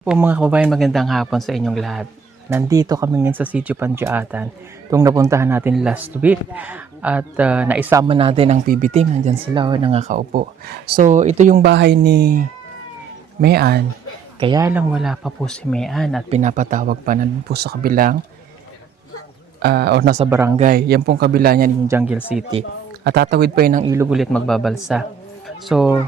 Po mga kababayan, magandang hapon sa inyong lahat. Nandito kami ngayon sa Sitio Pandiatan, itong napuntahan natin last week. At naisama natin ang PB team, nandyan sila nangakaupo. So ito yung bahay ni Mayan, kaya lang wala pa po si Mayan at pinapatawag pa na po sa kabilang o nasa barangay. Yan pong kabila niya yung Jungle City. At tatawid pa yun ng ilog ulit magbabalsa. So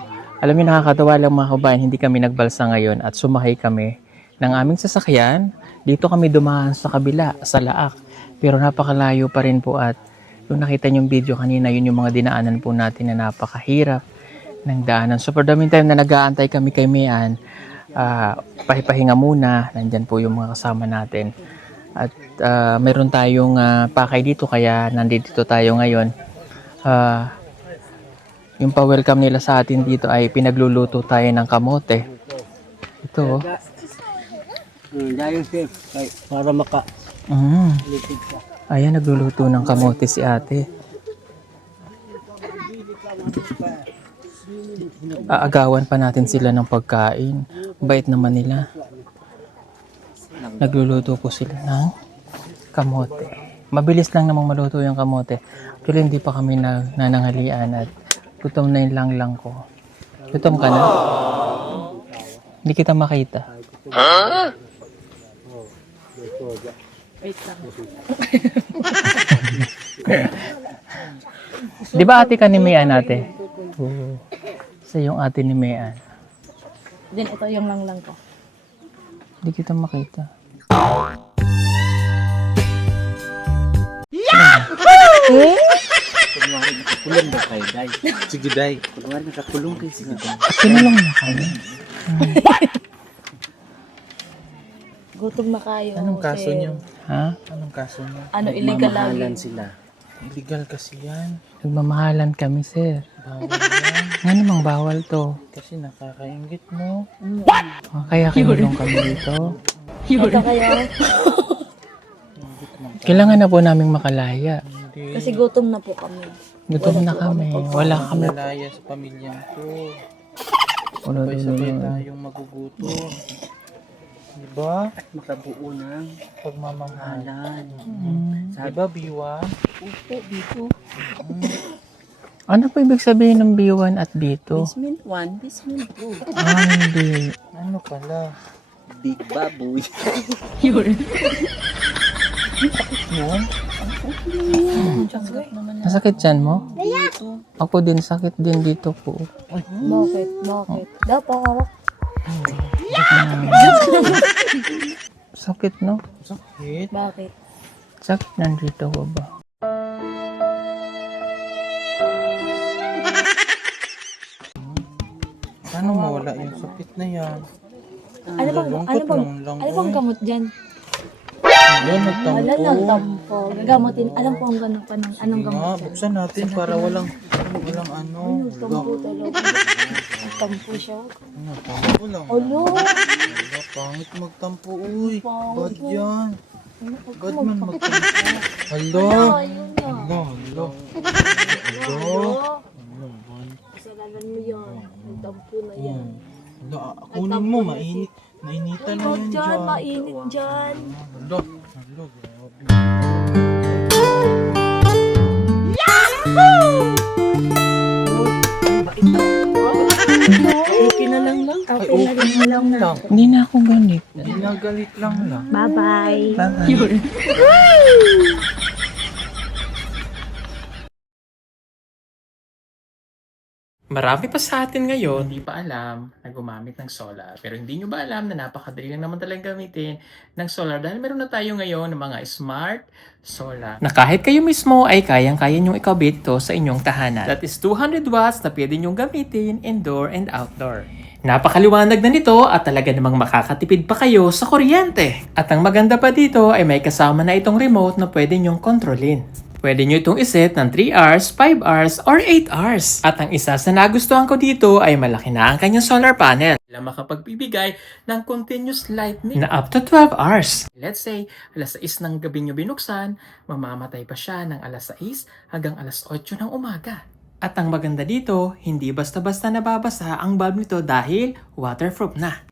alam niyo, nakakatawa lang mga kabayan, hindi kami nagbalsa ngayon at sumakay kami ng aming sasakyan. Dito kami dumaan sa kabila, sa Laak. Pero napakalayo pa rin po at yung nakita niyong video kanina, yun yung mga dinaanan po natin na napakahirap ng daanan. So for the meantime na nag-aantay kami kay Mayan, pahipahinga muna, nandyan po yung mga kasama natin. At meron tayong pakay dito kaya nandito tayo ngayon. Yung pa-welcome nila sa atin dito ay pinagluluto tayo ng kamote. Ito. Dahil chef, para maka Ayan, nagluluto ng kamote si ate. Aagawan pa natin sila ng pagkain. Bait naman nila. Nagluluto po sila ng kamote. Mabilis lang namang maluto yung kamote. Actually, hindi pa kami nananghalian at gutom na yung lang ko. Gutom ka na? Hindi kita makita. Di ba ate ka ni Mayan ate? Oo. Sa yung ate ni Mayan. Then ito yung lang ko. Hindi kita makita. kunwari nakakulong ba kayo, Day? Sige, Day. Kunwari nakakulong kayo, sige, Day. Sinulong na kayo. Gutom na kayo. Anong kaso sir. niyo? Ha? Anong kaso niyo? Ano, illegal Mamahalan lagi. sila. Illegal kasi yan. Nagmamahalan kami, sir. Bawal yan. Nga namang bawal to. Kasi nakakaingit mo. Kaya kinulong kami dito. Ito kayo. Kailangan na po naming makalaya. Hindi. Kasi gutom na po kami. Gutom na kami. Wala kami. Malaya sa pamilyang to. Wala Sabay-sabay tayong magugutom. Diba? At makabuo ng Pagmamahalan. halan. Diba, Biwa? Opo, dito. Ano po ibig sabihin ng B1 at B2? Basement 1, basement 2. Hindi. Ano pala? Big baboy. Yun? Nasakit dyan mo? Ako din, sakit din dito po. Bakit? Bakit? Dapat hawak. Sakit, no? Sakit. Bakit? Sakit nandito ko ba? Paano mawala yung sakit na yan? Ano bang, ano bang gamot dyan? Yan, nagtampo. Wala lang tampo. Gagamutin. Alam ko ang ganun pa ng anong Nga, gamot dyan. buksan natin para walang ano. Tampo talaga. Tampo siya. Ano, tampo lang. Olo! Wala, pangit magtampo, uy. Bad yan. Bad man magtampo. Hello. Ayun na. Hello. Kasalanan mo yan. Nagtampo na yan. Hello, kunin mo, mainit. Nainitan na yan Dyan, dyan. mainit dyan. Hello. Hello, grabe. Okay na lang lang. Ay, okay na lang lang. Hindi na ako ganit. Ginagalit lang lang. Bye-bye. Bye-bye. Marami pa sa atin ngayon hindi pa alam na gumamit ng solar. Pero hindi nyo ba alam na napakadali lang naman talagang gamitin ng solar dahil meron na tayo ngayon ng mga smart solar. Na kahit kayo mismo ay kayang-kaya nyong ikabit ito sa inyong tahanan. That is 200 watts na pwede nyong gamitin indoor and outdoor. Napakaliwanag na nito at talaga namang makakatipid pa kayo sa kuryente. At ang maganda pa dito ay may kasama na itong remote na pwede nyong kontrolin. Pwede nyo itong iset ng 3 hours, 5 hours, or 8 hours. At ang isa sa nagustuhan ko dito ay malaki na ang kanyang solar panel. Na makapagbibigay ng continuous lightning na up to 12 hours. Let's say, alas 6 ng gabi nyo binuksan, mamamatay pa siya ng alas 6 hanggang alas 8 ng umaga. At ang maganda dito, hindi basta-basta nababasa ang bulb nito dahil waterproof na.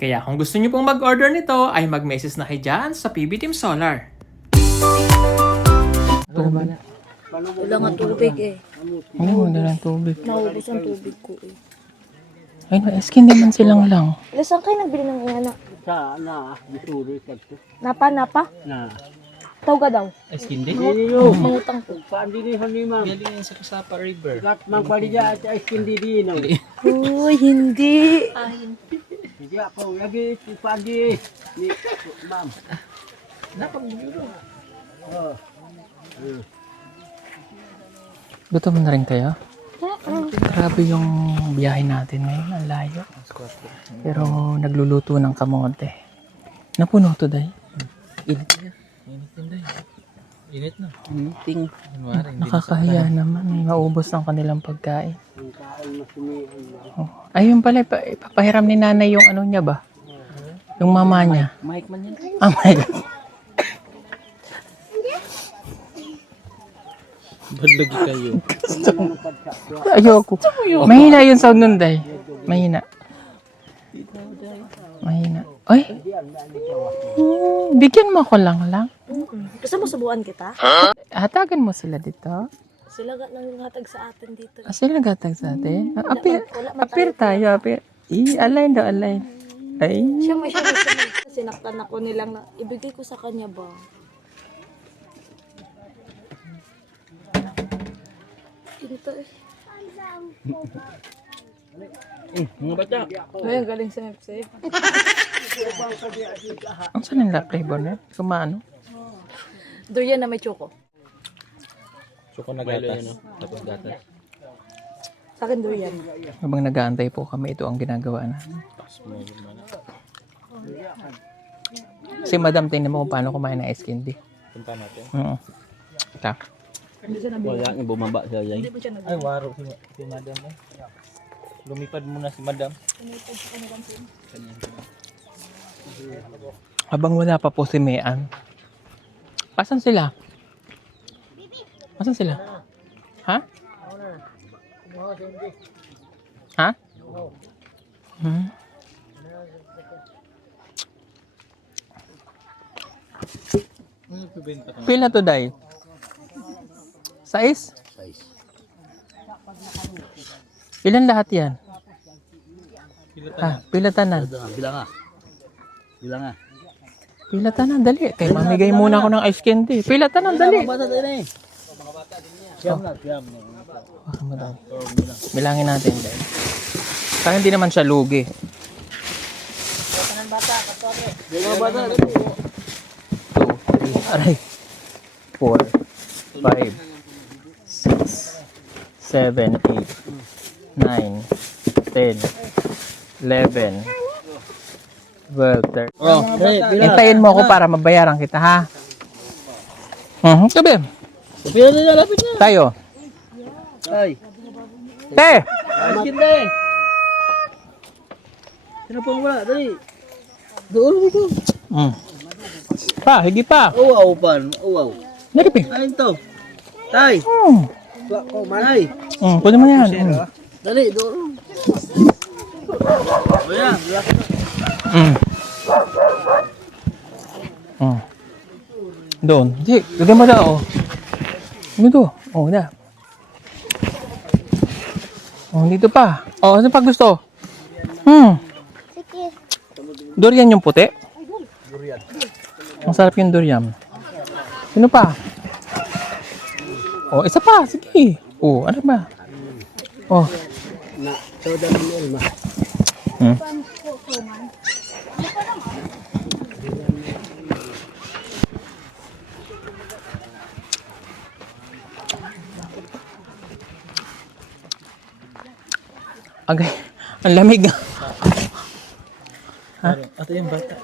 Kaya kung gusto nyo pong mag-order nito, ay mag-message na kayo dyan sa PB Team Solar. Wala nga tubig eh. Ay, wala ng tubig. Naubos ang tubig ko eh. Ay, na-skin naman silang lang. Saan kayo nagbili ng inana? Sa bisuri ka to. Napa? Na. Tawga daw. Skin din? Mangutang po. Paandi ni hani ma'am. Galing yan sa Kasapa River. Gat mang palija at ice cream di no. Uy, hindi. Hindi ako lagi si paandi ni ma'am. Gutom na rin kayo? Grabe yung biyahe natin ngayon. Ang layo. Pero nagluluto ng kamote. Napuno to, Day. Init na. Ting. Nakakahiya naman. May maubos ng kanilang pagkain. Oh. Ay, yun pala. Ipapahiram ni nanay yung ano niya ba? Yung mama niya. Mike man yan. Ah, my God. Ba't lagi kayo? Ayoko. Mahina yung sound nun, Day. Mahina. Ay! Bigyan mo ako lang. Gusto mo subuan kita? Hatagan mo sila dito. Sila nga nang hatag sa atin dito. Sila gatag sa atin. Apir tayo, apir. Align daw, align. Ay. Siya may. Sinaktan ako nilang na, ibigay ko sa kanya ba? Ito eh. Mga bata. Ayun, galing sa MFC. Ang saan nila flavor na? Sumano? Durian na may choco. Suko na gatas. Tapos gatas. Sa akin durian. Habang nag-aantay po kami, ito ang ginagawa na. Si Madam, tingnan mo kung paano kumain ng ice candy. Punta natin. Ta. Wala nga bumaba siya yan. Hindi po siya Ay, waro si Madam eh. Lumipad muna si Madam. Habang wala pa po si Mean. Asan sila? Asan sila? Ha? Ha? Hmm? Pila to, Day? Sais? Ilan lahat yan? Pila tanan. Bilang ah. Pila tanan, dali. Kaya mamigay muna ako ng ice candy. Pila tanan, dali. Bata din eh. Siyam na. Bilangin natin, Day. Kaya hindi naman siya lugi. Mga bata. 2, 3, aray. 4, 5, 6, 7, 8, 9, 10, 11, 12, 13. Oh, Hintayin mo ako para mabayaran kita, ha? Sabi, Pila na lapit na. tayo. Ay. Te! Maskin na eh. Sino pong wala? Dali. Doon mo. Pa, higi pa. Uwaw pan. Uwaw. Naripi. Ayun to. Tay. Manay. Pwede mo yan. Dali, doon. O yan. Doon. Di, lagyan mo daw. Dito. Na. Dito pa. Ano pa gusto? Durian yung puti? Durian. Ang sarap yung durian. Sino pa? Isa pa. Sige. Ano ba? Na, soda ng Elma. Agay. Ang lamig. Ito yung bata.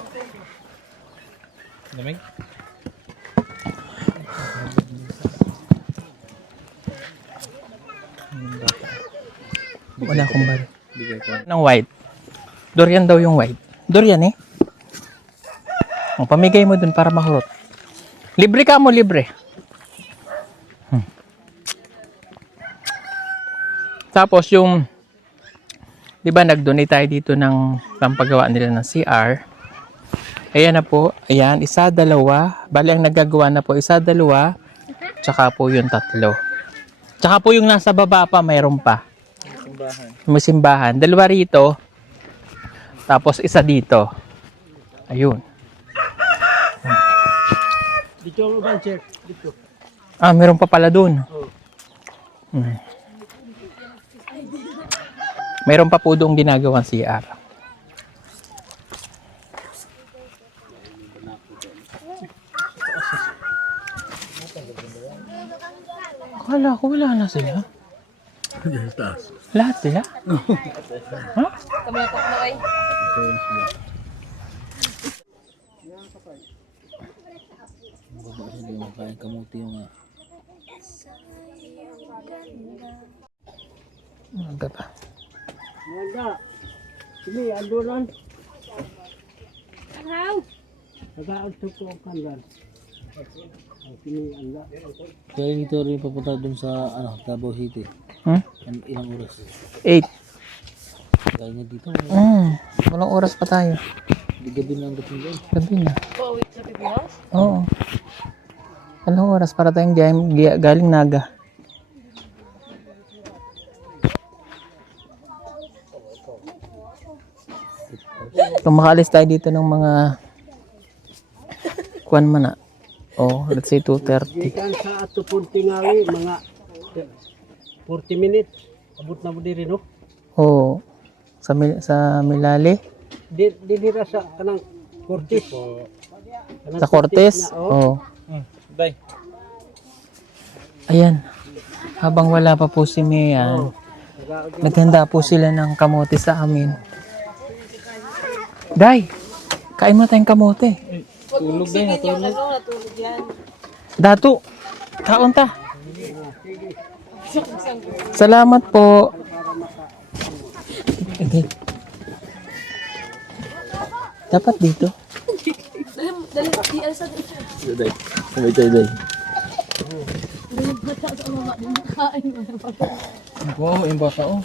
Lamig? Wala akong bal. Bigay ko. Ng white. Durian daw yung white. Durian eh. Pamigay mo dun para mahurot. Libre ka mo, libre. Tapos yung Di ba nag-donate tayo dito ng pampagawa nila ng CR? Ayan na po. Ayan, isa, dalawa. Bali ang nagagawa na po, isa, dalawa. Tsaka po yung tatlo. Tsaka po yung nasa baba pa, mayroon pa. Simbahan. May simbahan. Dalawa rito. Tapos isa dito. Ayun. Dito ang uban, sir. Dito. Ah, meron pa pala dun. Meron pa po doong ginagawang CR. Akala ko wala na sila. Lahat sila? Ha? Kami na po na kayo. Hindi mo kaya kamuti yung Aga pa. Maganda. Sini, anduran. How? Nag-aagto po ang kandan. Sini, anda. Kaya ito rin papunta dun sa Davao City. Ilang oras? 8. Kaya nga dito, Walang oras pa tayo. di gabi na ang dating doon. Gabi na. Pauwi sa Pilipinas? Oo. Walang oras para tayong galing Naga. Kumakalis tayo dito ng mga kuwan man na. Oh, let's say 2:30. Ikan sa ato po tingali, mga 40 minutes. Abot na mo diri, no? Oh, sa Milali, Dira sa kanang Cortes. Kanang sa Cortes. niya, oh. Oh. Bye. Ayan. Habang wala pa po si Mian, naghanda po sila ng kamote sa amin. Day, kain mo tayong kamote. Tulog din, natulog. Natulog yan. Dato, kaon ta. Salamat po. Okay. Dapat dito. Dali, di alsa din siya. Day. Sabay tayo, Day. Bata sa mama din nakain. Wow, yung bata, oh.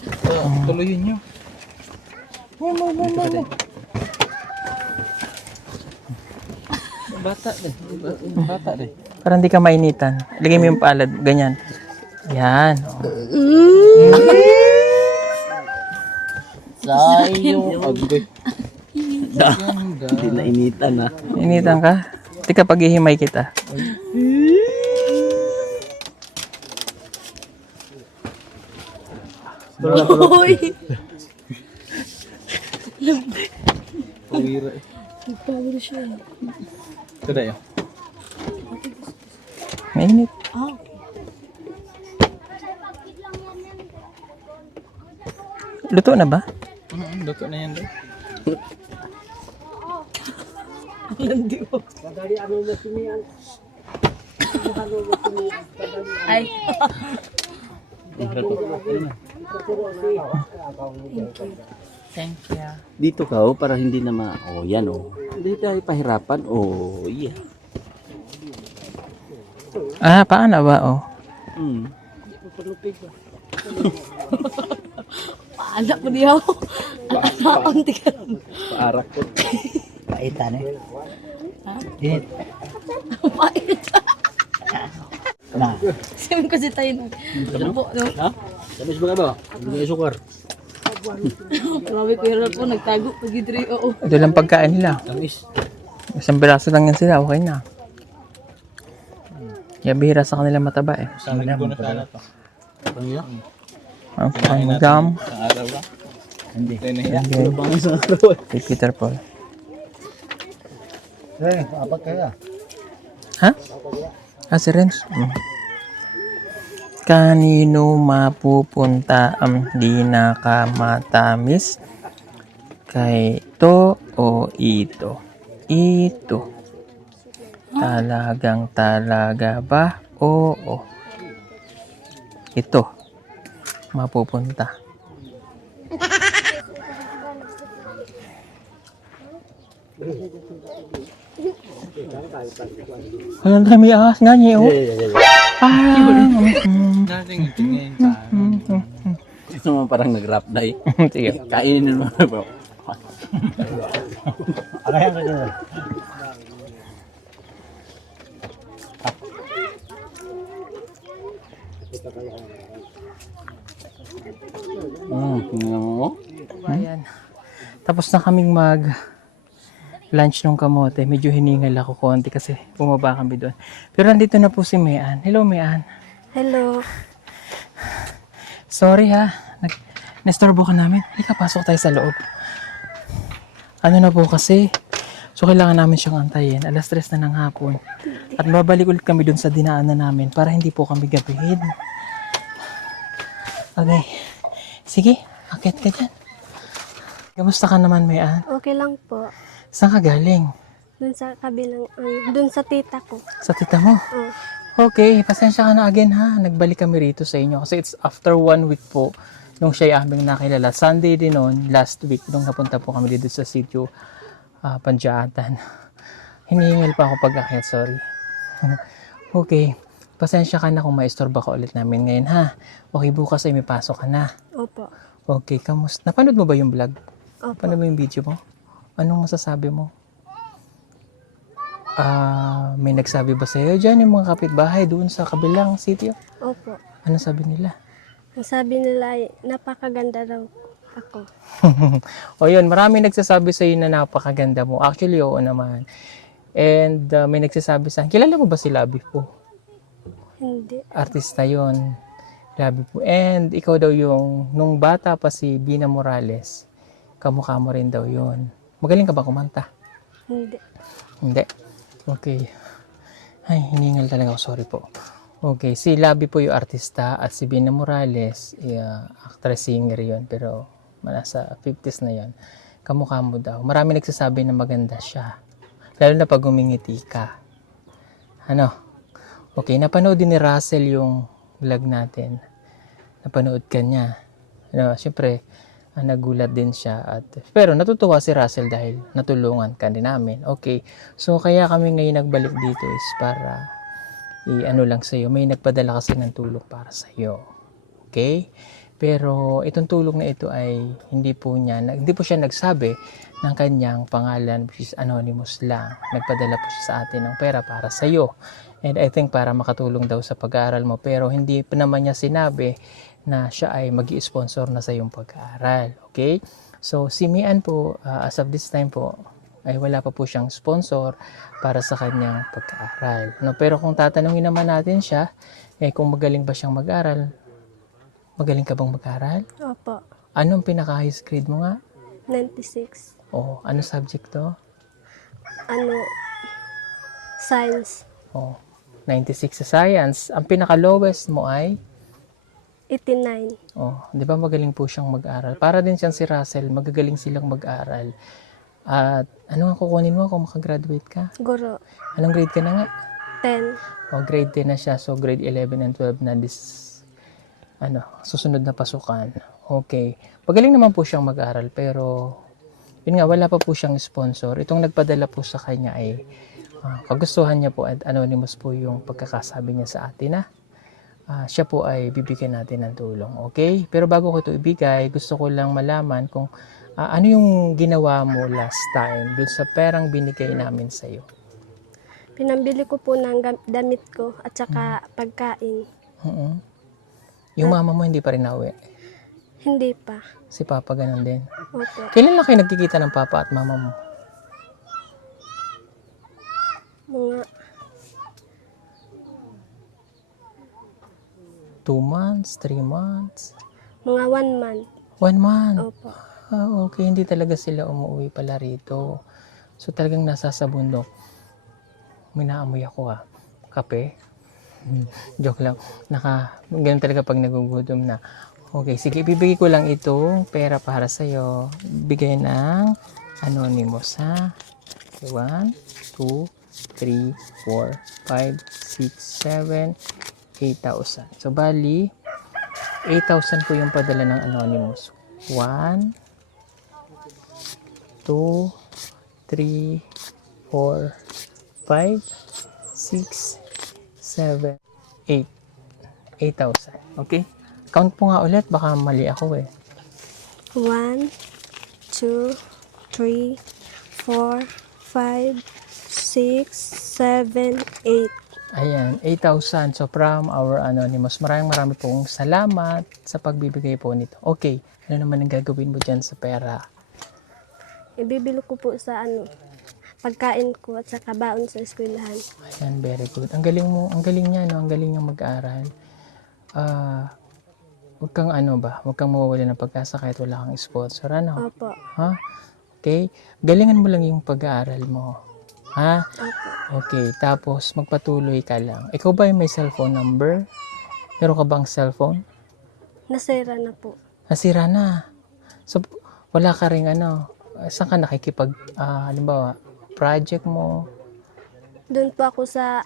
Tuloyin nyo. Bata, Day. Bata, Day. Para hindi ka mainitan. Lagay mo yung palad. Ganyan. Yan. Sayo. Agbe. Hindi na initan, ha. Initan ka? Tika, paghihimay kita. Uy! Pawira, eh. Nagpawala siya. Ito, Day, oh. Mainit. Ah, Luto na ba? Luto na yan, Day. landi mo. Kadali ano na sinian. Ay. Thank you. Dito ka, oh, para hindi na oh, yan, oh. Hindi tayo pahirapan, oh, yeah. Ah, paano ba? Oh. Mm. Anak ko diyaw. Anak ka. Paarak ko. Paitan eh. Pait. Sabi ko si tayo na. Po, no? Ha? Sabis ba ka ba? Hindi nga sukar. Grabe ko hirap po. Nagtago. Pag-idri. Oo. Ito lang pagkain nila. Tamis. Isang piraso lang yan sila. Okay na. Kaya bihira sa kanila mataba eh. Isang linggo na sana to. Ano yan? Ang panggam. Isang araw lang. Hindi. Nahiya. Bang isang araw. Kay Peter Paul. Apat kaya. Ha? Ah, si Renz? Kanino mapupunta ang di nakamatamis? Kay to o ito? Ito. Talagang talaga ba? Oo. Ito. Mapupunta. Walang dami ahas nga niya, oh. Ah, Nating tingin tayo. naman parang nag-rap na eh. Sige. Kainin mo na bro. Arayan ka dyan. Tingnan mo. Ayan. Tapos na kaming mag lunch nung kamote. Medyo hiningal ako konti kasi bumaba kami doon. Pero nandito na po si Mayan. Hello, Mayan. Hello. Sorry ha. Nestorbo ka namin. Halika, pasok tayo sa loob. Ano na po kasi, so kailangan namin siyang antayin. Alas 3 na ng hapon. At babalik ulit kami dun sa dinaanan namin para hindi po kami gabihin. Okay. Sige, akit ka dyan. Kamusta ka naman, Mayan? Okay lang po. Saan ka galing? Dun sa kabilang, dun sa tita ko. Sa tita mo? Oh. Okay, pasensya ka na again ha. Nagbalik kami rito sa inyo kasi it's after 1 week po nung siya aming nakilala. Sunday din noon, last week, nung napunta po kami dito sa sitio Panjatan. Hinihingal pa ako pag-akyat, sorry. Okay, pasensya ka na kung maistorba ka ulit namin ngayon ha. Okay, bukas ay may pasok ka na. Opo. Okay, kamusta? Napanood mo ba yung vlog? Opo. Napanood mo yung video mo? Anong masasabi mo? May nagsabi ba sa'yo dyan yung mga kapitbahay doon sa kabilang sitio? Opo. Ano sabi nila? Ang sabi nila ay napakaganda daw ako. O yun, marami nagsasabi sa'yo na napakaganda mo. Actually, oo naman. And may nagsasabi sa kilala mo ba si Labi po? Hindi. Artista yon, Labi po. And ikaw daw yung, nung bata pa si Bina Morales, kamukha mo rin daw yon. Magaling ka ba kumanta? Hindi. Hindi. Okay. Ay, hiningal talaga ako. Sorry po. Okay, si Labi po yung artista at si Bina Morales, actress singer yon, pero nasa 50s na yon. Kamukha mo daw. Marami nagsasabi na maganda siya. Lalo na pag umingiti ka. Ano? Okay, napanood din ni Russell yung vlog natin. Napanood ka niya. Ano, syempre, nagulat din siya. Pero natutuwa si Russell dahil natulungan ka din namin. Okay, so kaya kami ngayon nagbalik dito is para i-ano lang sa'yo. May nagpadala kasi ng tulong para sa'yo. Okay? Pero itong tulong na ito ay hindi po siya nagsabi ng kanyang pangalan, which is anonymous lang. Nagpadala po siya sa atin ng pera para sa'yo. And I think para makatulong daw sa pag-aaral mo. Pero hindi pa naman niya sinabi na siya ay mag-i-sponsor na sa iyong pag-aaral. Okay? So si Mian po, as of this time po, ay wala pa po siyang sponsor para sa kanyang pag-aaral. No, pero kung tatanungin naman natin siya, kung magaling ba siyang mag-aral, magaling ka bang mag-aral? Opo. Anong pinaka-highest grade mo nga? 96. Oh, ano subject to? Science. Oh, 96 sa science. Ang pinaka-lowest mo ay? 89. Oh, di ba magaling po siyang mag-aral? Para din siyang si Russell, magagaling silang mag-aral. At ano ang kukunin mo kung makagraduate ka? Guro. Anong grade ka na nga? 10. O, grade 10 na siya. So, grade 11 and 12 na susunod na pasukan. Okay. Pagaling naman po siyang mag-aral, pero yun nga, wala pa po siyang sponsor. Itong nagpadala po sa kanya ay kagustuhan niya po at anonymous po yung pagkakasabi niya sa atin na siya po ay bibigyan natin ng tulong. Okay? Pero bago ko ito ibigay, gusto ko lang malaman kung ano yung ginawa mo last time dun sa perang binigay namin sa iyo. Pinambili ko po ng damit ko at saka pagkain. Yung mama mo hindi pa rin nauwi? Hindi pa. Si papa ganun din? Opo. Kailan lang kayo nagkikita ng papa at mama mo? Mga 2 months? 3 months? mga 1 month. 1 month? Opo. Okay, hindi talaga sila umuwi pala rito. So talagang nasa sa bundok. May naamoy ako kape. Joke lang. Ganun talaga pag nagugutom na. Okay, sige, bibigay ko lang itong pera para sa'yo. Bigay ng anonymous, ha? 1, 2, 3, 4, 5, 6, 7, 8,000. So, bali, 8,000 po yung padala ng anonymous. 1, 2, 3, 4, 5, 6, 7, 8. 8,000. Okay? Count po nga ulit, baka mali ako eh. 1, 2, 3, 4, 5, 6, 7, 8. Ayan, 8,000. So from our anonymous, marami pong salamat sa pagbibigay po nito. Okay, ano naman ang gagawin mo dyan sa pera? Ibibili ko po sa pagkain ko at saka baon sa eskwelahan. Ayan, very good. Ang galing mo, ang galing niya, no? Ang galing niya mag-aral. Huwag kang huwag kang mawawala ng pag-asa kahit wala kang sponsor, ano? Opo. Ha? Okay? Galingan mo lang yung pag-aaral mo. Ha? Opo. Okay, tapos magpatuloy ka lang. Ikaw ba yung may cellphone number? Meron ka bang cellphone? Nasira na po. Nasira na. So, wala ka ring saan ka nakikipag, halimbawa, project mo? Doon po ako sa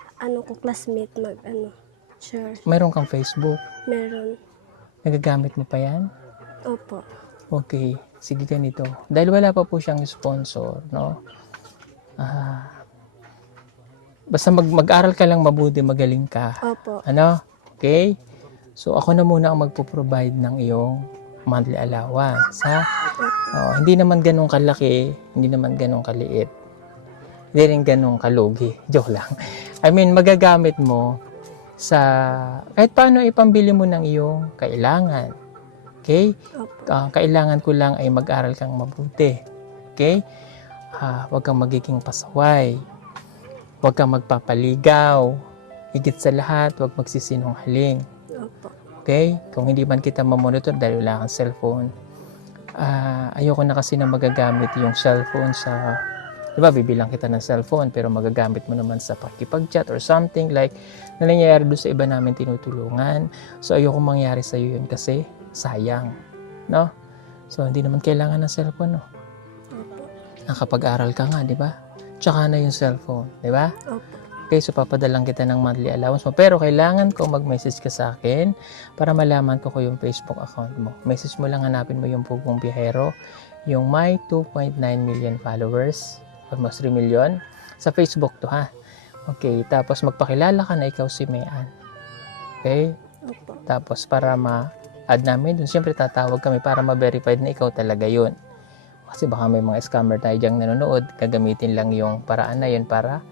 classmate sure. Meron kang Facebook? Meron. Nagagamit mo pa yan? Opo. Okay, sige ganito. Dahil wala pa po siyang sponsor, no? Basta mag-aral ka lang mabuti, magaling ka. Opo. Ano? Okay? So, ako na muna ang magpo-provide ng iyong monthly allowance, ha? Hindi naman ganun kalaki, hindi naman ganun kaliit. Hindi rin ganun kalugi. Joke lang. I mean, magagamit mo sa kahit paano ipambili mo ng iyong kailangan. Okay? Opo. Kailangan ko lang ay mag-aral kang mabuti. Okay? Huwag kang magiging pasaway. Huwag kang magpapaligaw. Higit sa lahat, huwag magsisinungaling. Opo. Okay? Kung hindi man kita mamonitor dahil wala kang cellphone, ayoko na kasi na magagamit yung cellphone sa, di ba, bibilang kita ng cellphone pero magagamit mo naman sa pakipag-chat or something like na nangyayari doon sa iba namin tinutulungan. So, ayoko mangyari sa iyo yun kasi sayang. No? So, hindi naman kailangan ng cellphone, no? Opo. Nakapag-aral ka nga, di ba? Tsaka na yung cellphone, di ba? Opo. Okay, so papadalang kita ng monthly allowance mo. Pero kailangan ko mag-message ka sa akin para malaman ko yung Facebook account mo. Message mo lang, hanapin mo yung Pugong Biyahero, yung may 2.9 million followers, almost 3 million, sa Facebook to, ha? Okay, tapos magpakilala ka na ikaw si Mayan. Okay? Opo. Tapos para ma-add namin dun, siyempre tatawag kami para ma-verified na ikaw talaga yun. Kasi baka may mga scammer tayo dyang nanonood, gagamitin lang yung paraan na yun para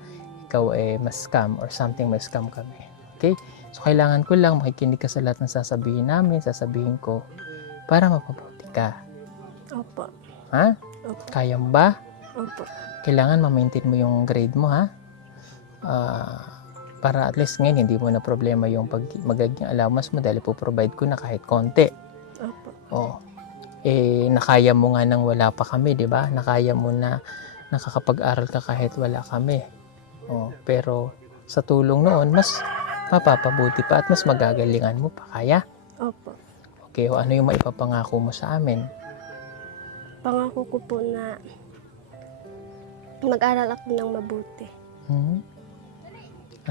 ikaw mas-scam or something, may scam kami. Okay? So, kailangan ko lang makikinig ka sa lahat ng sasabihin namin, sasabihin ko, para mapabuti ka. Opo. Ha? Opo. Kaya mo ba? Opo. Kailangan ma-maintain mo yung grade mo, ha? Para at least ngayon, hindi mo na problema yung magiging allowance mo dahil po-provide ko na kahit konti. Opo. Nakaya mo nga nang wala pa kami, di ba? Nakaya mo na nakakapag-aral ka kahit wala kami. Pero sa tulong noon, mas mapapabuti pa at mas magagalingan mo pa. Kaya? Opo. Okay, ano yung maipapangako mo sa amin? Pangako ko po na mag-aral ako ng mabuti.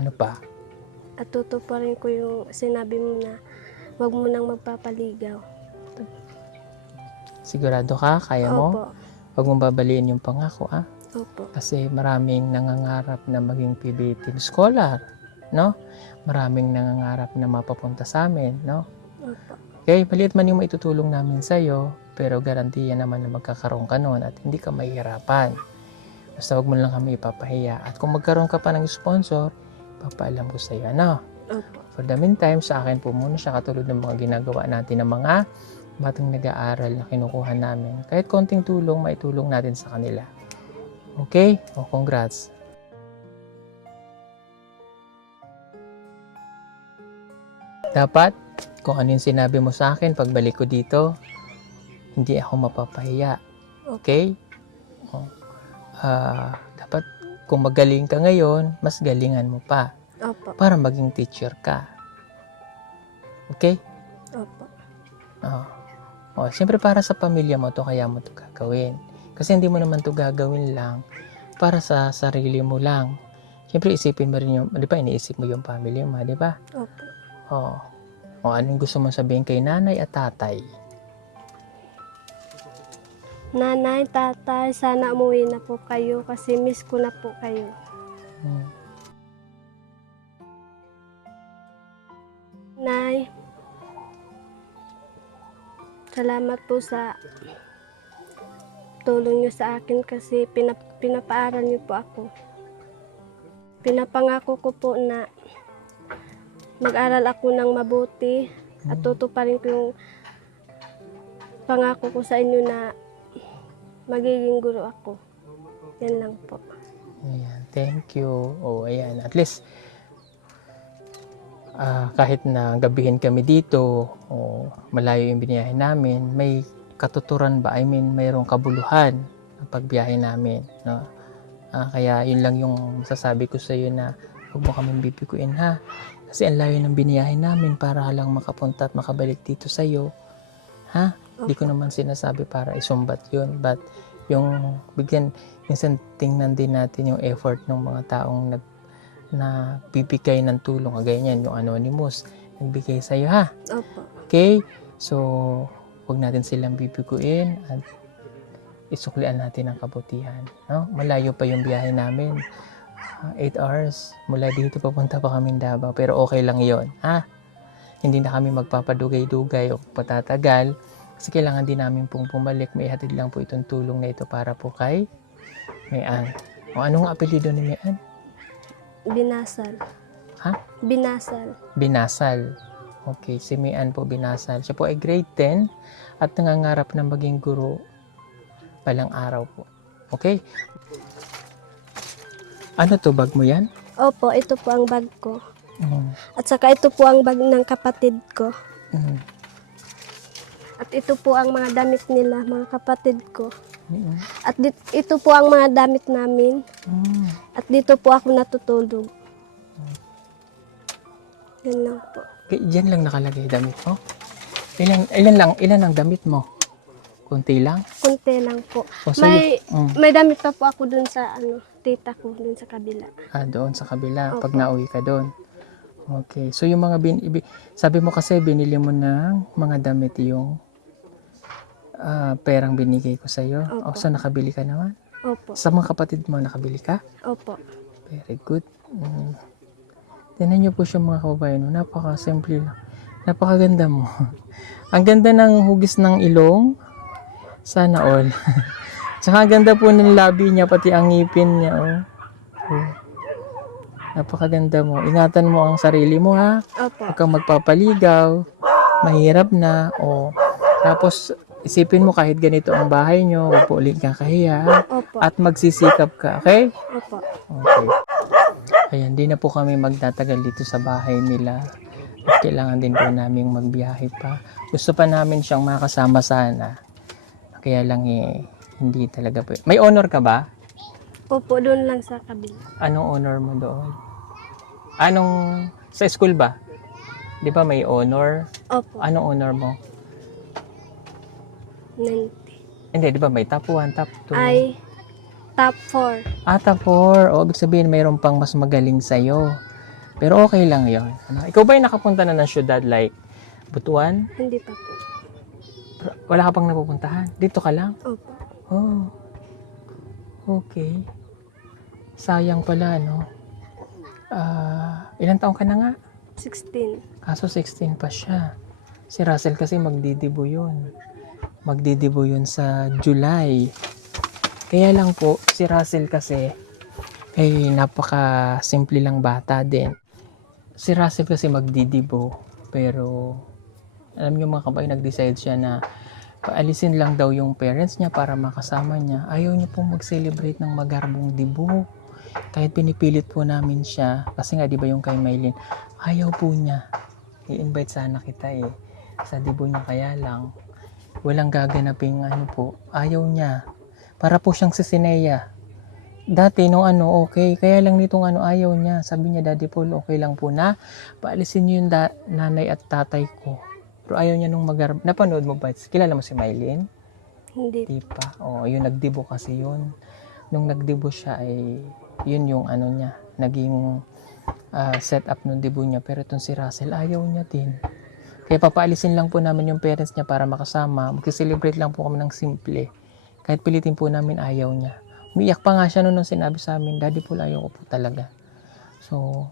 Ano pa? At tutuparin ko yung sinabi mo na huwag mo nang magpapaligaw. Sigurado ka? Kaya mo? Opo. Huwag mong babaliin yung pangako, ah. Opo. Kasi maraming nangangarap na maging PBT scholar, no? Maraming nangangarap na mapapunta sa amin, no? Opo. Okay, maliit man yung maitutulong namin sa'yo, pero garantiya naman na magkakaroon ka nun at hindi ka mahihirapan. Basta wag mo lang kami ipapahiya. At kung magkaroon ka pa ng sponsor, papaalam ko sa'yo, ano? Opo. For the meantime, sa akin po muna siya katulad ng mga ginagawa natin ng mga batang nag-aaral na kinukuha namin. Kahit konting tulong, maitulong natin sa kanila. Okay? Congrats. Dapat, kung ano yung sinabi mo sa akin, pagbalik ko dito, hindi ako mapapahiya. Okay? Dapat, kung magaling ka ngayon, mas galingan mo pa. Opo. Para maging teacher ka. Okay? Opo. Siyempre para sa pamilya mo to kaya mo to gagawin. Kasi hindi mo naman to gagawin lang para sa sarili mo lang. Siyempre isipin mo rin yung, di ba, iniisip mo yung family mo, di ba? Opo. Anong gusto mong sabihin kay nanay at tatay? Nanay, tatay, sana umuwi na po kayo kasi miss ko na po kayo. Nay, Salamat po sa tulong niyo sa akin kasi pinapaaral niyo po ako. Pinapangako ko po na mag-aral ako ng mabuti at tutuparin ko yung pangako ko sa inyo na magiging guro ako. Yan lang po. Ayan, thank you. Oh, ayan. At least, kahit na gabihin kami dito, o malayo yung biniyahe namin, may katuturan ba? I mean, mayroong kabuluhan ang pagbiyahe namin. No? Kaya yun lang yung masasabi ko sa iyo na huwag mo kaming bibiguin ha. Kasi ang layo ng biniyahe namin para lang makapunta at makabalik dito sa iyo. Ha? Hindi ko naman sinasabi para isumbat yun. But yung bigyan, minsan tingnan din natin yung effort ng mga taong na bibigay ng tulong. Ganyan, yung anonymous, nagbigay sa iyo ha. Opo. Okay? So, huwag natin silang bibiguin at isuklian natin ang kabutihan. No? Malayo pa yung biyahe namin. 8 hours. Mula dito papunta pa kami Davao. Pero okay lang yon, ha? Hindi na kami magpapadugay-dugay o patatagal. Kasi kailangan din namin pong bumalik. May hatid lang po itong tulong na ito para po kay Mayan. O anong apelido ni Mayan? Binasal. Ha? Binasal. Binasal. Okay, si Mayan po Binasal. Siya po ay grade 10 at nangangarap na maging guro palang araw po. Okay? Ano to, bag mo yan? Opo, ito po ang bag ko. Mm. At saka ito po ang bag ng kapatid ko. Mm. At ito po ang mga damit nila, mga kapatid ko. Mm. At ito po ang mga damit namin. Mm. At dito po ako natutulog. Yan lang po. Okay, diyan lang nakalagay damit mo? Ilan ang damit mo? Kunti lang? Kunti lang po. O, so May damit pa po ako dun sa tita ko dun sa kabila. doon sa kabila, Opo. pag nauwi ka doon. Okay, so yung mga sabi mo kasi binili mo ng mga damit yung perang binigay ko sa'yo. O, Opo. so nakabili ka naman? Opo. Sa mga kapatid mo, nakabili ka? Opo. Very good. Tingnan niyo po siya mga kababayan. Napaka-simple lang. Napakaganda mo. Ang ganda ng hugis ng ilong. Sana all. Tsaka ang ganda po ng labi niya, pati ang ngipin niya. Oh. Napakaganda mo. Ingatan mo ang sarili mo ha. Opo. Huwag kang magpapaligaw. Mahirap na. Oh. Tapos isipin mo kahit ganito ang bahay niyo, huwag po ulit kang kahiya. Opo. At magsisikap ka. Okay? Opo. Okay. Ayan, di na po kami magtatagal dito sa bahay nila. At kailangan din po namin magbiyahe pa. Gusto pa namin siyang makasama sana. Kaya lang hindi talaga po. May honor ka ba? Opo, doon lang sa kabila. Anong honor mo doon? Sa school ba? Di ba may honor? Opo. Anong honor mo? 90. Hindi, di ba may top 1, top 2? Ay, top 4. Top 4. O, ibig sabihin mayroon pang mas magaling sa'yo. Pero okay lang yon. Ikaw ba yung nakapunta na ng syudad like Butuan? Hindi pa po. Wala ka pang napupuntahan? Dito ka lang? Opo. Oh. Okay. Sayang pala, no? Ilang taong ka na nga? 16. So 16 pa siya. Si Russell kasi magdidibo yun. Magdidibo yun sa July. Kaya lang po, si Russell kasi ay napaka-simple lang bata din. Si Russell kasi magdidibo. Pero alam niyo mga kabay, nag-decide siya na paalisin lang daw yung parents niya para makasama niya. Ayaw niya pong mag-celebrate ng magarbong dibo. Kahit pinipilit po namin siya, kasi nga di ba yung kay Maylin, ayaw po niya. I-invite sana kita sa dibo niya, kaya lang walang gaganaping ayaw niya. Para po siyang si Sinea. Dati nung okay, kaya lang nitong ayaw niya. Sabi niya, Daddy Paul, okay lang po na paalisin niyo yung nanay at tatay ko. Pero ayaw niya nung napanood mo ba? Kilala mo si Maylin? Hindi. Di pa. Yung nagdibo kasi yun. Nung nagdibo siya ay yun yung niya. Naging set up ng dibo niya. Pero itong si Russell, ayaw niya din. Kaya papaalisin lang po namin yung parents niya para makasama. Mag-celebrate lang po kami ng simple. Kahit pilitin po namin, ayaw niya. Umiyak pa nga siya nung sinabi sa amin, Daddy Paul, ayaw ko po talaga. So,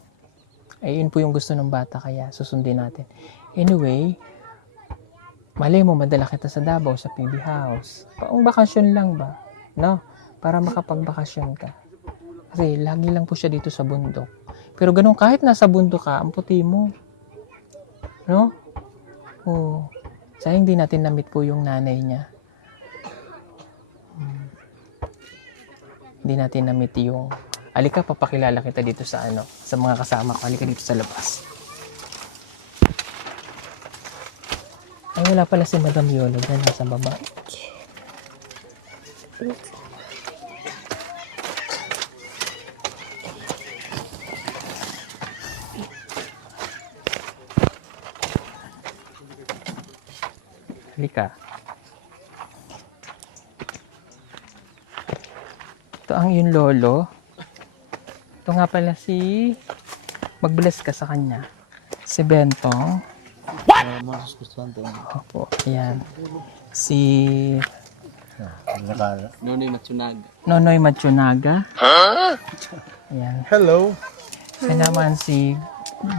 yun po yung gusto ng bata, kaya susundin natin. Anyway, Malay mo, madala kita sa Davao, sa PB House. Paong bakasyon lang ba? No? Para makapagbakasyon ka. Kasi lagi lang po siya dito sa bundok. Pero ganun, kahit nasa bundok ka, ang puti mo. No? Oo. Sayang hindi natin na-meet po yung nanay niya. Hindi natin na-meet yung... Alika, papakilala kita dito sa sa mga kasama ko. Alika dito sa labas. Ay, wala pala si Madam Yolo dyan, nasa baba. Halika. Ito ang yung lolo. Ito nga pala si... Mag-bless ka sa kanya. Si Bentong. Opo, ayan. Si... Nonoy Matsunaga. Ayan. Hello. Siya naman si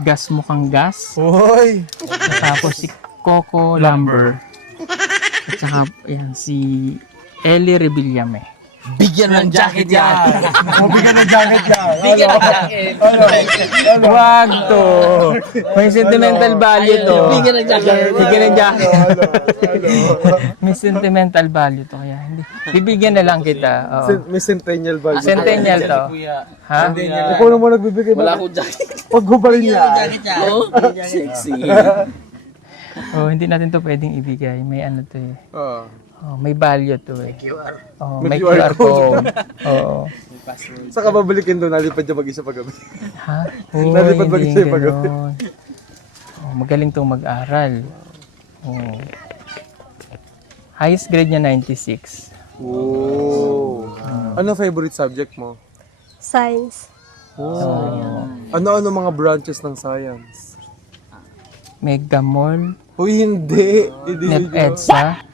Gas Mukhang Gas. Hoy! Tapos si Coco Lumber. At saka, ayan, si Ellie Rebillame. Bigyan ng jacket yan! Mabigyan ng jacket yan. Bigyan ng jacket! Wag to! May sentimental value to. Bigyan ng jacket! Bigyan ng jacket. May sentimental value to. Kaya hindi. Bibigyan na lang kita. Oo. May centennial value. Centennial to. Ha? Ikaw naman nagbibigay. Wala akong jacket. Pag hubalin niya. Oh, sexy. Oh, hindi natin to pwedeng ibigay. May ano to eh. Oo. Oh, may value to eh. Oh, may May QR QR code. Oo. Saan ka babalikin doon? Nalipad niya mag-isa pagabi. Ha? Uy, Nalipad ba hindi kasi yung pag-uwi? ganon. Oh, magaling tong mag-aral. Oh. Highest grade niya 96. Oh. Ano favorite subject mo? Science. Oh. Ano-ano mga branches ng science? Megamol, Uy, hindi. Hindi yun. NEPEDSA.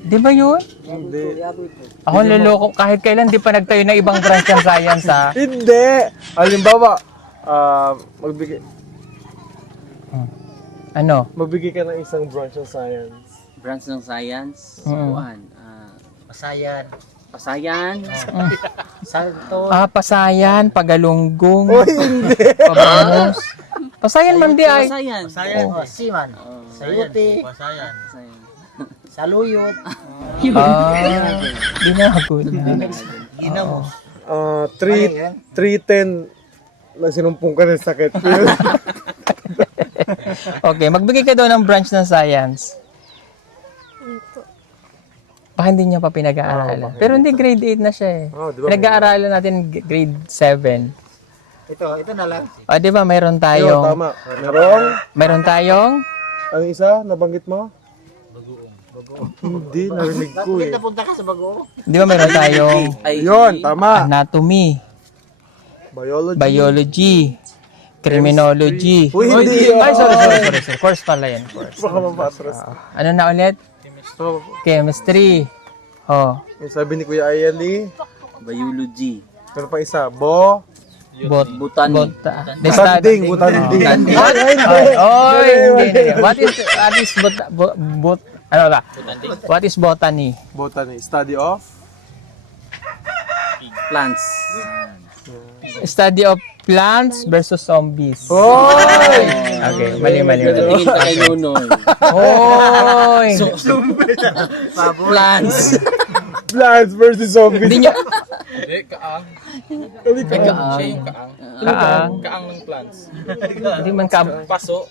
Di ba yun? Hindi. Ako loloko, kahit kailan di pa nagtayo na ibang branch ng science ha. Hindi. Halimbawa, magbigay Ano? magbigay ka ng isang branch ng science. Branch ng science. Mm. Kuan. Pasayan. Pasayan, Pagalunggong, Uy, hindi. Pabangus. Pasayan man di ay. Pasayan. Siman, sayuti, Pasayan. saluyot, Di na ako na. ginamos. 310 na sinumpong ka ng sakit. Okay, magbigay ka daw ng branch ng science. Baka hindi niya pa pinag-aaralan. Pero hindi grade 8 na siya eh. Oh, di ba? Pinag-aaralan natin grade 7. Ito na lang. O, di ba mayroon Ayun, tayong... tama. Mayroong, Ang isa, nabanggit mo? Bagoong. Hindi, narinig ko eh. Napunta ka sa Bagoong. Di ba mayroon tayong Yun, tama. anatomy, Biology. biology, criminology. Uy, hindi. Ay, sorry. Course pala yan. Course. Baka mapatras. Ano na ulit? Oh, Chemistry. Oh, yung sabi ni Kuya Ayali, Biology. meron pa isa, Botany. Butanding. What? Oy, hindi. What is ano ba? What is botany? Botany. Study of? Plants. Study of plants versus zombies. Hoy! Okay, mali. Tingin ka kay Nunoy. Hoy! Plants. Plants versus zombies. Hindi niya... Kaang. Kaang. Kaang ng plants. Hindi man ka... Paso.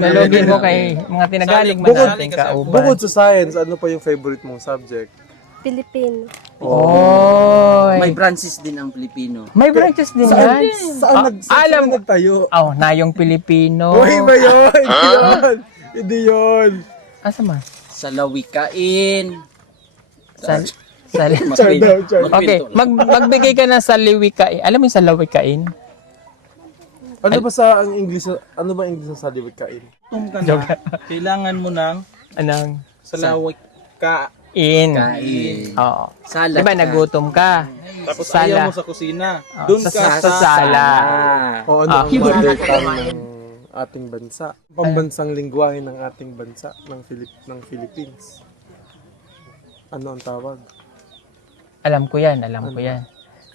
Nalogin mo kay mga tinagaling man natin kauban. Bukod sa science, ano pa yung favorite mong subject? Pilipino. Oy! May branches din ang Pilipino. May branches din yan. Saan alam mo. nagtayo? Oh, na yung Pilipino. Uy, ba yun? Hindi yun. Hindi yun. Asa man? Sa lawikain. Sa Char daw, char. Okay, magbigay ka na sa liwikain. Alam mo yung sa lawikain? Ano ba sa ang English? Ano ba English sa saliwikain? Kailangan mo ng Anong? salawik ka. In. Kain. Oo. Sala. Diba, nagutom ka? Tapos Sala. ayaw mo sa kusina. Oh, Doon sa ka sa sala. O ano ang mother tongue ng ating bansa. Pambansang lingwahe ng ating bansa, ng Philippines. Ano ang tawag? Alam ko yan.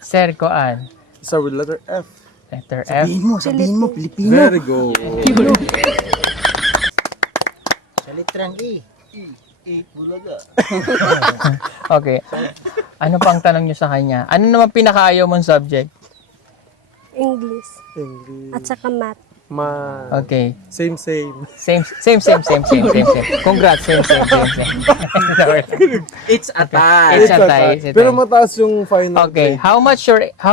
Sir, koan. Isa with letter F. Letter F. Sabihin mo, Pilipino. Very good. Sa litrang E. Bulaga. Okay. Ano pang tanong nyo sa kanya? Ano naman pinakaayaw mong subject? English English. at saka math. Okay. Same. Same. Congrats, same. It's a tie. It's a tie. Pero mataas yung final Okay, grade. how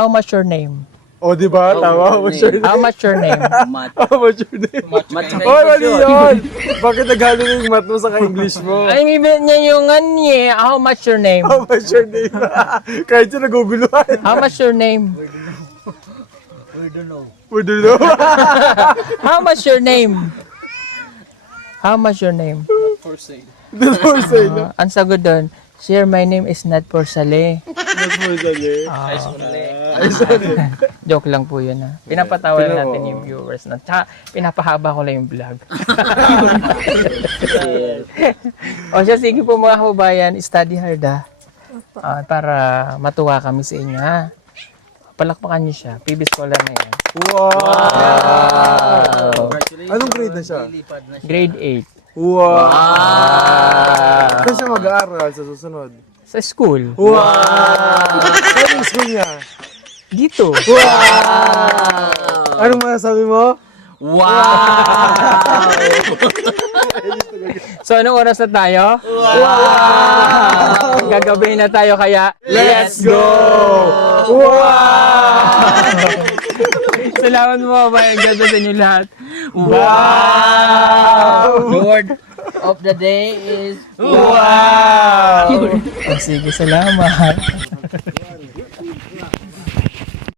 much your name? O, di ba? Tama. What's your How much your name? Mat. How much your name? Mat sa Oy, mali yun! Bakit naghalo na yung math mo sa ka-English mo? Ay, may niya yung anye. How much your name? How much your name? Kahit siya naguguluhan. How much your name? We don't know. We don't know. How much your name? How much your name? For sale. That's for say, no? Ang sagot doon, Sir, my name is not for sale. That's for say. Joke lang po yun ha. Pinapatawa Pero- natin yung viewers na. Tsaka pinapahaba ko lang yung vlog. O siya, sige po mga kababayan, study hard ha. Para matuwa kami sa inyo ha. Palakpakan niyo siya. PB Scholar na yan. Wow! Anong grade na siya? Grade 8. Wow! Saan siya mag-aaral sa susunod? Sa school. Wow! Saan yung school niya? Dito. Anong masasabi mo? So, anong oras na tayo? Wow! Gagabihin na tayo kaya, let's go! Wow! Salamat mo, bayan. Ganda sa inyo lahat. Wow! The word of the day is Wow! Sige, salamat.